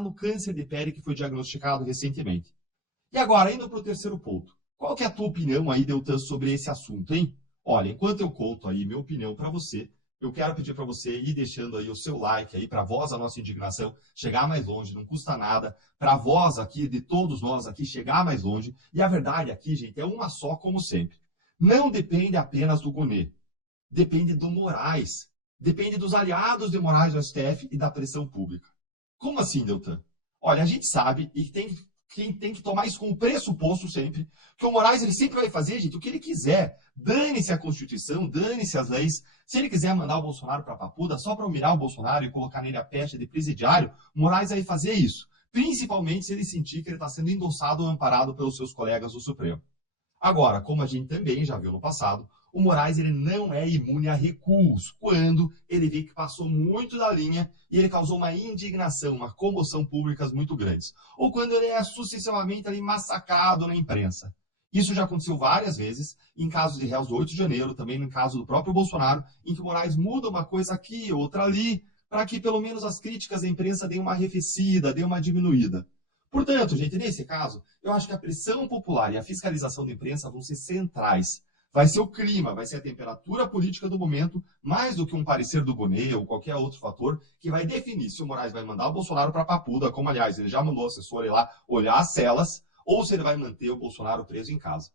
no câncer de pele que foi diagnosticado recentemente. E agora, indo para o terceiro ponto. Qual que é a tua opinião aí, Deltan, sobre esse assunto, hein? Olha, enquanto eu conto aí minha opinião para você, eu quero pedir para você ir deixando aí o seu like aí para a voz da nossa indignação chegar mais longe, não custa nada, para a voz aqui de todos nós aqui chegar mais longe. E a verdade aqui, gente, é uma só como sempre. Não depende apenas do Gonê, depende do Moraes, depende dos aliados de Moraes do STF e da pressão pública. Como assim, Deltan? Olha, a gente sabe e quem tem que tomar isso como pressuposto sempre, que o Moraes ele sempre vai fazer, gente, o que ele quiser. Dane-se a Constituição, dane-se as leis. Se ele quiser mandar o Bolsonaro para a Papuda só para humilhar o Bolsonaro e colocar nele a pecha de presidiário, o Moraes vai fazer isso. Principalmente se ele sentir que ele está sendo endossado ou amparado pelos seus colegas do Supremo. Agora, como a gente também já viu no passado, o Moraes ele não é imune a recuos quando ele vê que passou muito da linha e ele causou uma indignação, uma comoção públicas muito grandes. Ou quando ele é sucessivamente ali massacrado na imprensa. Isso já aconteceu várias vezes, em casos de réus do 8 de janeiro, também no caso do próprio Bolsonaro, em que o Moraes muda uma coisa aqui, outra ali, para que pelo menos as críticas da imprensa deem uma arrefecida, deem uma diminuída. Portanto, gente, nesse caso, eu acho que a pressão popular e a fiscalização da imprensa vão ser centrais. Vai ser o clima, vai ser a temperatura política do momento, mais do que um parecer do Bonet ou qualquer outro fator, que vai definir se o Moraes vai mandar o Bolsonaro para a Papuda, como, aliás, ele já mandou o assessor ir lá olhar as celas, ou se ele vai manter o Bolsonaro preso em casa.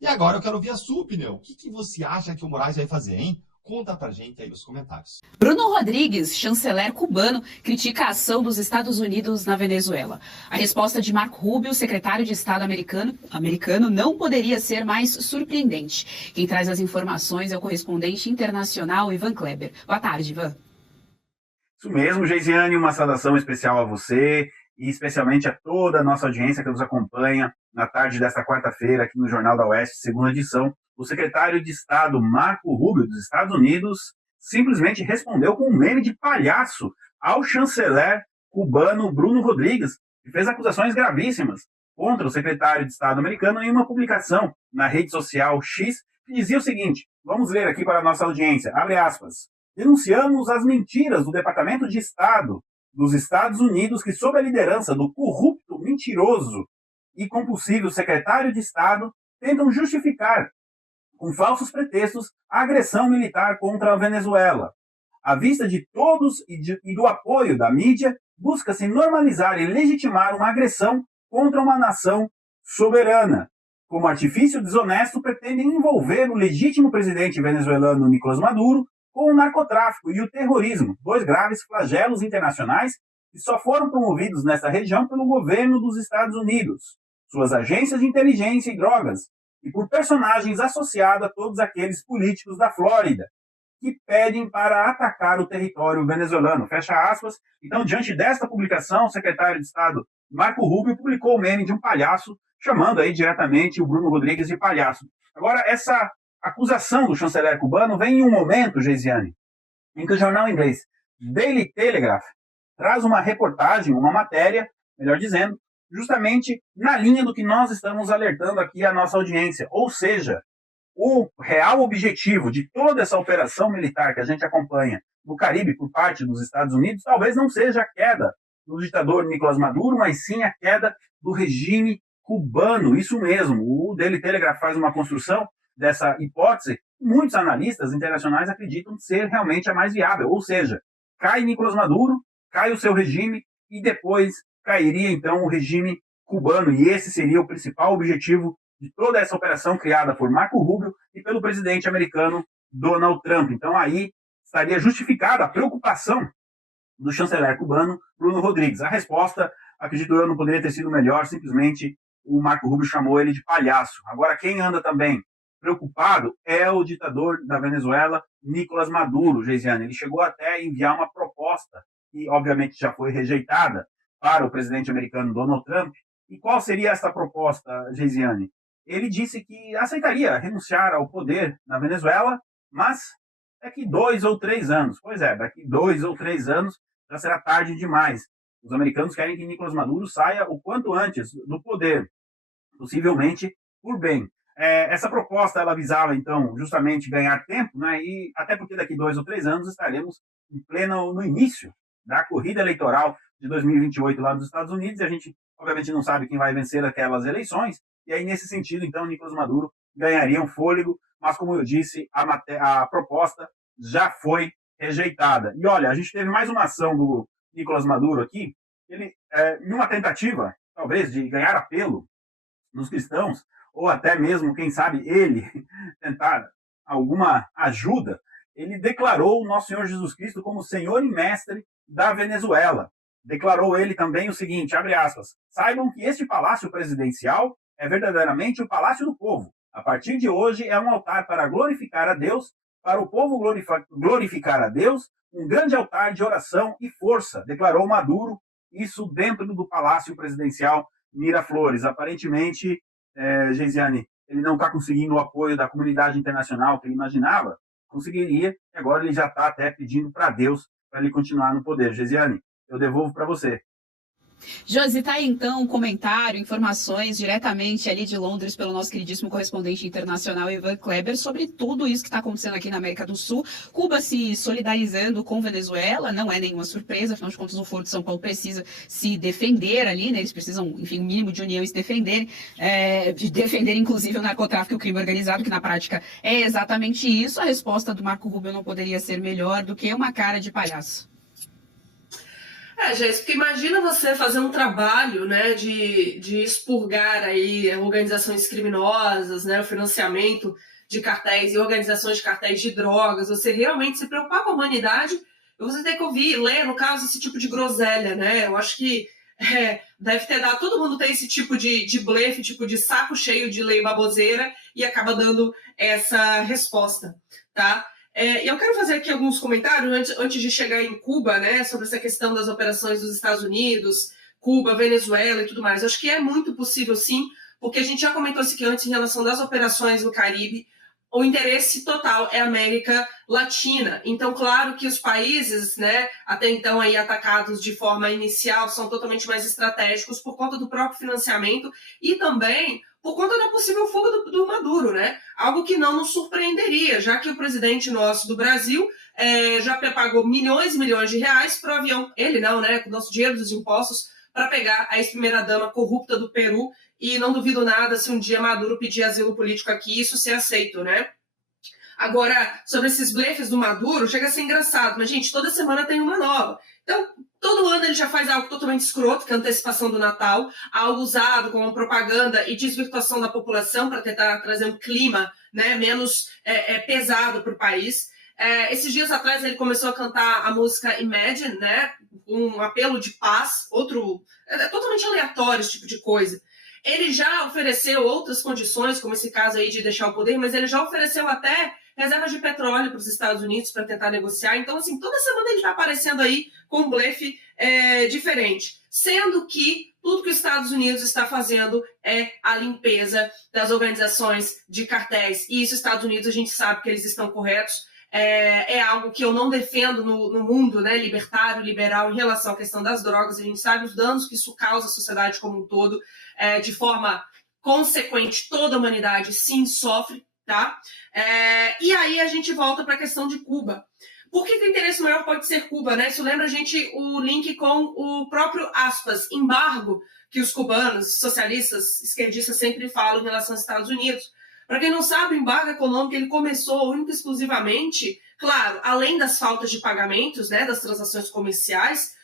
E agora eu quero ouvir a sua opinião. O que você acha que o Moraes vai fazer, hein? Conta pra gente aí nos comentários. Bruno Rodrigues, chanceler cubano, critica a ação dos Estados Unidos na Venezuela. A resposta de Marco Rubio, secretário de Estado americano, não poderia ser mais surpreendente. Quem traz as informações é o correspondente internacional Ivan Kleber. Boa tarde, Ivan. Isso mesmo, Geisiane, uma saudação especial a você e especialmente a toda a nossa audiência que nos acompanha na tarde desta quarta-feira aqui no Jornal da Oeste, segunda edição. O secretário de Estado Marco Rubio dos Estados Unidos simplesmente respondeu com um meme de palhaço ao chanceler cubano Bruno Rodrigues, que fez acusações gravíssimas contra o secretário de Estado americano em uma publicação na rede social X que dizia o seguinte, vamos ler aqui para a nossa audiência, abre aspas, denunciamos as mentiras do Departamento de Estado dos Estados Unidos que, sob a liderança do corrupto, mentiroso e compulsivo secretário de Estado, tentam justificar com falsos pretextos, a agressão militar contra a Venezuela. À vista de todos e do apoio da mídia, busca-se normalizar e legitimar uma agressão contra uma nação soberana. Como artifício desonesto, pretendem envolver o legítimo presidente venezuelano Nicolás Maduro com o narcotráfico e o terrorismo, dois graves flagelos internacionais que só foram promovidos nesta região pelo governo dos Estados Unidos, suas agências de inteligência e drogas, e por personagens associados a todos aqueles políticos da Flórida que pedem para atacar o território venezuelano. Fecha aspas. Então, diante desta publicação, o secretário de Estado Marco Rubio publicou o meme de um palhaço, chamando aí diretamente o Bruno Rodrigues de palhaço. Agora, essa acusação do chanceler cubano vem em um momento, Geisiane, em que o jornal inglês Daily Telegraph traz uma reportagem, uma matéria, melhor dizendo, justamente na linha do que nós estamos alertando aqui à nossa audiência. Ou seja, o real objetivo de toda essa operação militar que a gente acompanha no Caribe por parte dos Estados Unidos talvez não seja a queda do ditador Nicolás Maduro, mas sim a queda do regime cubano. Isso mesmo, o Daily Telegraph faz uma construção dessa hipótese. Muitos analistas internacionais acreditam ser realmente a mais viável. Ou seja, cai Nicolás Maduro, cai o seu regime e depois cairia então o regime cubano, e esse seria o principal objetivo de toda essa operação criada por Marco Rubio e pelo presidente americano Donald Trump. Então aí estaria justificada a preocupação do chanceler cubano Bruno Rodrigues. A resposta, acredito eu, não poderia ter sido melhor, simplesmente o Marco Rubio chamou ele de palhaço. Agora, quem anda também preocupado é o ditador da Venezuela, Nicolás Maduro, Geisiane. Ele chegou até a enviar uma proposta, que obviamente já foi rejeitada, para o presidente americano Donald Trump. E qual seria essa proposta, Geisiane? Ele disse que aceitaria renunciar ao poder na Venezuela, mas daqui 2 ou 3 anos. Pois é, daqui 2 ou 3 anos já será tarde demais. Os americanos querem que Nicolás Maduro saia o quanto antes do poder, possivelmente por bem. Essa proposta ela visava, então, justamente ganhar tempo, né? E até porque daqui 2 ou 3 anos estaremos no início da corrida eleitoral de 2028 lá nos Estados Unidos, e a gente, obviamente, não sabe quem vai vencer aquelas eleições, e aí, nesse sentido, então, Nicolás Maduro ganharia um fôlego, mas, como eu disse, a proposta já foi rejeitada. E, olha, a gente teve mais uma ação do Nicolás Maduro aqui, ele, em uma tentativa, talvez, de ganhar apelo nos cristãos, ou até mesmo, quem sabe, ele tentar alguma ajuda, ele declarou o nosso Senhor Jesus Cristo como Senhor e Mestre da Venezuela. Declarou ele também o seguinte, abre aspas, saibam que este palácio presidencial é verdadeiramente o palácio do povo. A partir de hoje é um altar para glorificar a Deus, para o povo glorificar a Deus, um grande altar de oração e força, declarou Maduro, isso dentro do palácio presidencial Miraflores. Aparentemente, Geisiane, ele não está conseguindo o apoio da comunidade internacional que ele imaginava, conseguiria, e agora ele já está até pedindo para Deus para ele continuar no poder. Geisiane, eu devolvo para você. Josi, tá aí então um comentário, informações diretamente ali de Londres pelo nosso queridíssimo correspondente internacional Ivan Kleber sobre tudo isso que está acontecendo aqui na América do Sul. Cuba se solidarizando com Venezuela, não é nenhuma surpresa, afinal de contas o Foro de São Paulo precisa se defender ali, né? Eles precisam, enfim, o mínimo de união e se defenderem, de defender inclusive o narcotráfico e o crime organizado, que na prática é exatamente isso. A resposta do Marco Rubio não poderia ser melhor do que uma cara de palhaço. Jéssica, porque imagina você fazer um trabalho, né, de expurgar aí organizações criminosas, né, o financiamento de cartéis e organizações de cartéis de drogas, você realmente se preocupar com a humanidade, e você tem que ouvir, ler, no caso, esse tipo de groselha, né? Eu acho que deve ter dado, todo mundo tem esse tipo de blefe, tipo de saco cheio de lei baboseira e acaba dando essa resposta, tá? E eu quero fazer aqui alguns comentários antes de chegar em Cuba, né, sobre essa questão das operações dos Estados Unidos, Cuba, Venezuela e tudo mais. Eu acho que é muito possível, sim, porque a gente já comentou isso aqui antes em relação das operações no Caribe. O interesse total é a América Latina. Então, claro que os países, né, até então aí atacados de forma inicial, são totalmente mais estratégicos por conta do próprio financiamento e também por conta da possível fuga do Maduro, né? Algo que não nos surpreenderia, já que o presidente nosso do Brasil já pagou milhões e milhões de reais para o avião, ele não, né, com o nosso dinheiro dos impostos, para pegar a ex-primeira-dama corrupta do Peru, e não duvido nada se um dia Maduro pedir asilo político aqui, isso ser aceito, né? Agora, sobre esses blefes do Maduro, chega a ser engraçado, mas, gente, toda semana tem uma nova. Então, todo ano ele já faz algo totalmente escroto, que é a antecipação do Natal, algo usado como propaganda e desvirtuação da população para tentar trazer um clima, né, menos pesado para o país. Esses dias atrás ele começou a cantar a música Imagine, né, um apelo de paz, totalmente aleatório esse tipo de coisa. Ele já ofereceu outras condições, como esse caso aí de deixar o poder, mas ele já ofereceu até reservas de petróleo para os Estados Unidos para tentar negociar. Então, assim, toda semana ele está aparecendo aí com um blefe diferente. Sendo que tudo que os Estados Unidos está fazendo é a limpeza das organizações de cartéis. E isso, os Estados Unidos, a gente sabe que eles estão corretos. É algo que eu não defendo no mundo, né, libertário, liberal, em relação à questão das drogas. A gente sabe os danos que isso causa à sociedade como um todo. De forma consequente, toda a humanidade, sim, sofre, tá? E aí a gente volta para a questão de Cuba. Por que o interesse maior pode ser Cuba, né? Isso lembra a gente o link com o próprio, aspas, embargo que os cubanos, socialistas, esquerdistas sempre falam em relação aos Estados Unidos. Para quem não sabe, o embargo econômico ele começou única e exclusivamente, claro, além das faltas de pagamentos, né, das transações comerciais,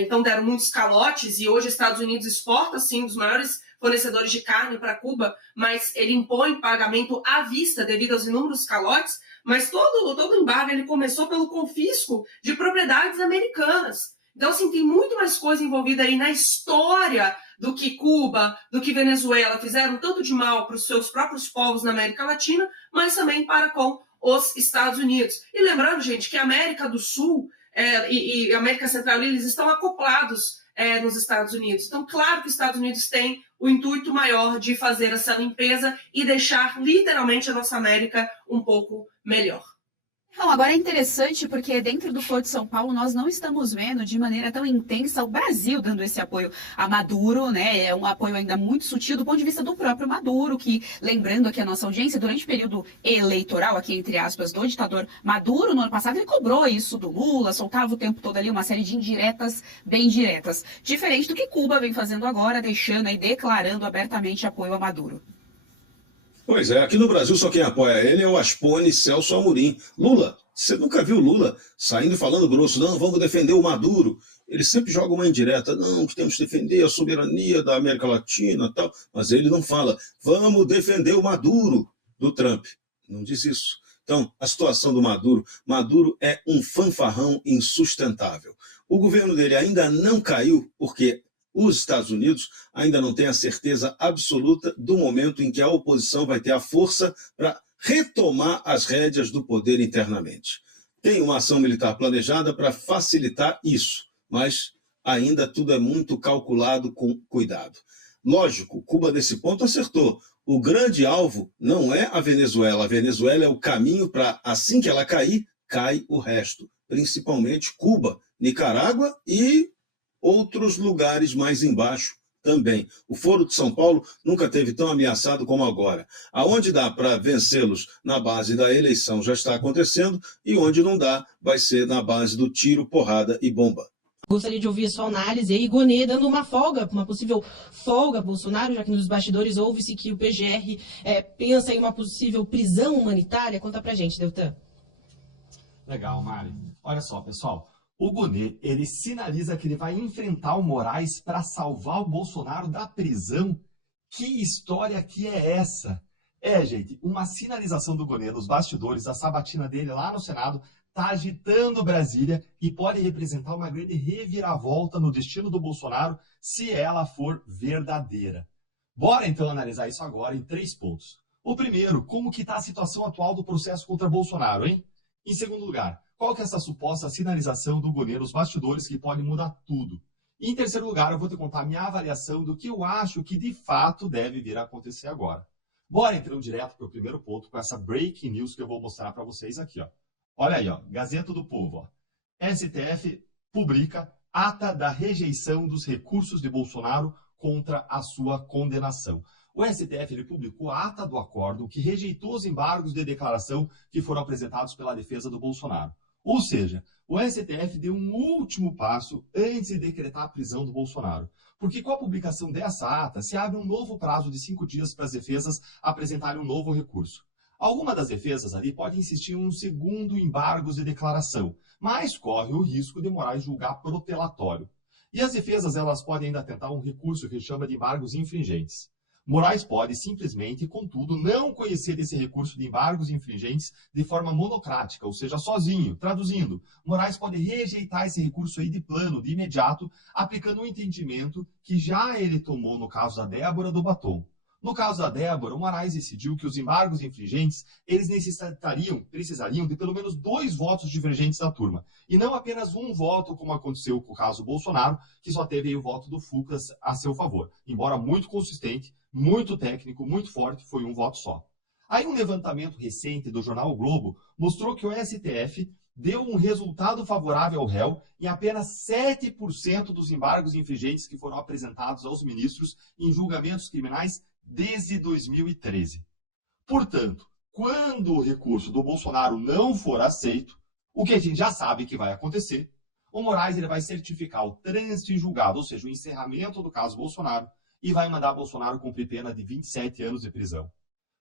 então deram muitos calotes e hoje os Estados Unidos exporta, sim, dos maiores fornecedores de carne para Cuba, mas ele impõe pagamento à vista devido aos inúmeros calotes, mas todo o embargo ele começou pelo confisco de propriedades americanas. Então, assim, tem muito mais coisa envolvida aí na história do que Cuba, do que Venezuela fizeram tanto de mal para os seus próprios povos na América Latina, mas também para com os Estados Unidos. E lembrando, gente, que a América do Sul e a América Central, eles estão acoplados nos Estados Unidos. Então, claro que os Estados Unidos têm o intuito maior de fazer essa limpeza e deixar literalmente a nossa América um pouco melhor. Não, agora é interessante porque dentro do Foro de São Paulo nós não estamos vendo de maneira tão intensa o Brasil dando esse apoio a Maduro, né? É um apoio ainda muito sutil do ponto de vista do próprio Maduro, que, lembrando aqui a nossa audiência, durante o período eleitoral, aqui entre aspas, do ditador Maduro, no ano passado ele cobrou isso do Lula, soltava o tempo todo ali uma série de indiretas bem diretas. Diferente do que Cuba vem fazendo agora, deixando aí, declarando abertamente apoio a Maduro. Pois é, aqui no Brasil só quem apoia ele é o Aspone Celso Amorim. Lula, você nunca viu Lula saindo falando grosso, não, vamos defender o Maduro. Ele sempre joga uma indireta, não, que temos que defender a soberania da América Latina e tal, mas ele não fala, vamos defender o Maduro do Trump. Não diz isso. Então, a situação do Maduro é um fanfarrão insustentável. O governo dele ainda não caiu porque os Estados Unidos ainda não têm a certeza absoluta do momento em que a oposição vai ter a força para retomar as rédeas do poder internamente. Tem uma ação militar planejada para facilitar isso, mas ainda tudo é muito calculado com cuidado. Lógico, Cuba nesse ponto acertou. O grande alvo não é a Venezuela. A Venezuela é o caminho para, assim que ela cair, cai o resto. Principalmente Cuba, Nicarágua e outros lugares mais embaixo também. O Foro de São Paulo nunca teve tão ameaçado como agora. Aonde dá para vencê-los na base da eleição já está acontecendo, e onde não dá vai ser na base do tiro, porrada e bomba. Gostaria de ouvir a sua análise aí, Gonê, dando uma folga, uma possível folga a Bolsonaro, já que nos bastidores ouve-se que o PGR pensa em uma possível prisão humanitária. Conta pra gente, Deltan. Legal, Mari. Olha só, pessoal. O Gonê, ele sinaliza que ele vai enfrentar o Moraes para salvar o Bolsonaro da prisão. Que história que é essa? Gente, uma sinalização do Gonê nos bastidores, a sabatina dele lá no Senado, está agitando Brasília e pode representar uma grande reviravolta no destino do Bolsonaro se ela for verdadeira. Bora então analisar isso agora em 3 pontos. O primeiro, como que está a situação atual do processo contra Bolsonaro, hein? Em segundo lugar, qual que é essa suposta sinalização do Gonê nos bastidores que pode mudar tudo? E em terceiro lugar, eu vou te contar a minha avaliação do que eu acho que de fato deve vir a acontecer agora. Bora então direto para o primeiro ponto com essa breaking news que eu vou mostrar para vocês aqui, ó. Olha aí, ó, Gazeta do Povo, ó. STF publica ata da rejeição dos recursos de Bolsonaro contra a sua condenação. O STF ele publicou a ata do acordo que rejeitou os embargos de declaração que foram apresentados pela defesa do Bolsonaro. Ou seja, o STF deu um último passo antes de decretar a prisão do Bolsonaro. Porque com a publicação dessa ata, se abre um novo prazo de 5 dias para as defesas apresentarem um novo recurso. Alguma das defesas ali pode insistir em um segundo embargo de declaração, mas corre o risco de Moraes julgar protelatório. E as defesas elas podem ainda tentar um recurso que chama de embargos infringentes. Moraes pode simplesmente, contudo, não conhecer desse recurso de embargos infringentes de forma monocrática, ou seja, sozinho. Traduzindo, Moraes pode rejeitar esse recurso aí de plano, de imediato, aplicando um entendimento que já ele tomou no caso da Débora do Batom. No caso da Débora, o Moraes decidiu que os embargos infringentes, eles precisariam de pelo menos 2 votos divergentes da turma, e não apenas um voto, como aconteceu com o caso Bolsonaro, que só teve aí o voto do Fux a seu favor. Embora muito consistente, muito técnico, muito forte, foi um voto só. Aí um levantamento recente do jornal O Globo mostrou que o STF deu um resultado favorável ao réu em apenas 7% dos embargos infringentes que foram apresentados aos ministros em julgamentos criminais desde 2013. Portanto, quando o recurso do Bolsonaro não for aceito, o que a gente já sabe que vai acontecer, o Moraes ele vai certificar o trânsito em julgado, ou seja, o encerramento do caso Bolsonaro, e vai mandar Bolsonaro cumprir pena de 27 anos de prisão.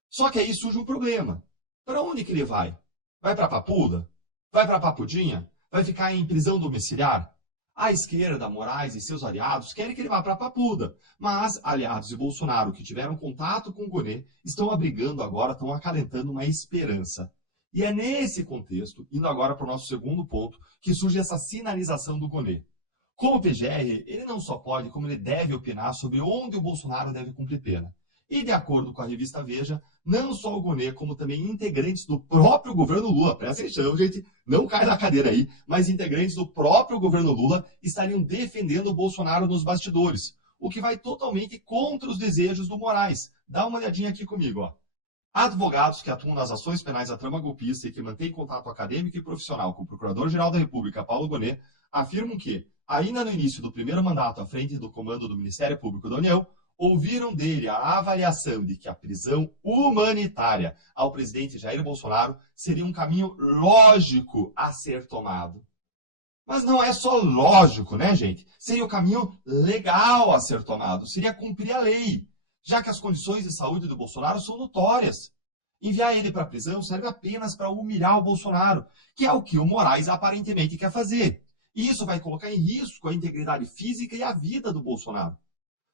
Só que aí surge um problema. Para onde que ele vai? Vai para Papuda? Vai para Papudinha? Vai ficar em prisão domiciliar? A esquerda, Moraes e seus aliados querem que ele vá para Papuda, mas aliados de Bolsonaro que tiveram contato com o Gonê estão abrigando agora, estão acalentando uma esperança. E é nesse contexto, indo agora para o nosso segundo ponto, que surge essa sinalização do Gonê. Como PGR, ele não só pode, como ele deve opinar sobre onde o Bolsonaro deve cumprir pena. E de acordo com a revista Veja, não só o Gonê, como também integrantes do próprio governo Lula, presta atenção, gente, não cai da cadeira aí, mas integrantes do próprio governo Lula estariam defendendo o Bolsonaro nos bastidores, o que vai totalmente contra os desejos do Moraes. Dá uma olhadinha aqui comigo, ó. Advogados que atuam nas ações penais da trama golpista e que mantêm contato acadêmico e profissional com o Procurador-Geral da República, Paulo Gonet, afirmam que, ainda no início do primeiro mandato à frente do comando do Ministério Público da União, ouviram dele a avaliação de que a prisão humanitária ao presidente Jair Bolsonaro seria um caminho lógico a ser tomado. Mas não é só lógico, né, gente? Seria o caminho legal a ser tomado, seria cumprir a lei, já que as condições de saúde do Bolsonaro são notórias. Enviar ele para a prisão serve apenas para humilhar o Bolsonaro, que é o que o Moraes aparentemente quer fazer. E isso vai colocar em risco a integridade física e a vida do Bolsonaro.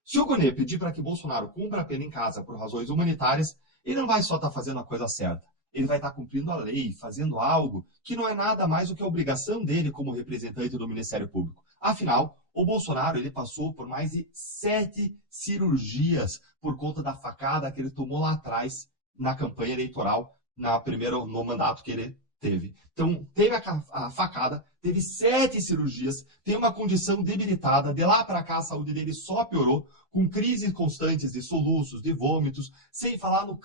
Se o Gonet pedir para que Bolsonaro cumpra a pena em casa por razões humanitárias, ele não vai só estar fazendo a coisa certa. Ele vai estar cumprindo a lei, fazendo algo que não é nada mais do que a obrigação dele como representante do Ministério Público. Afinal, o Bolsonaro ele passou por mais de 7 cirurgias por conta da facada que ele tomou lá atrás na campanha eleitoral, no mandato que ele teve. Então, teve a facada, teve 7 cirurgias, tem uma condição debilitada, de lá para cá a saúde dele só piorou, com crises constantes de soluços, de vômitos, sem falar no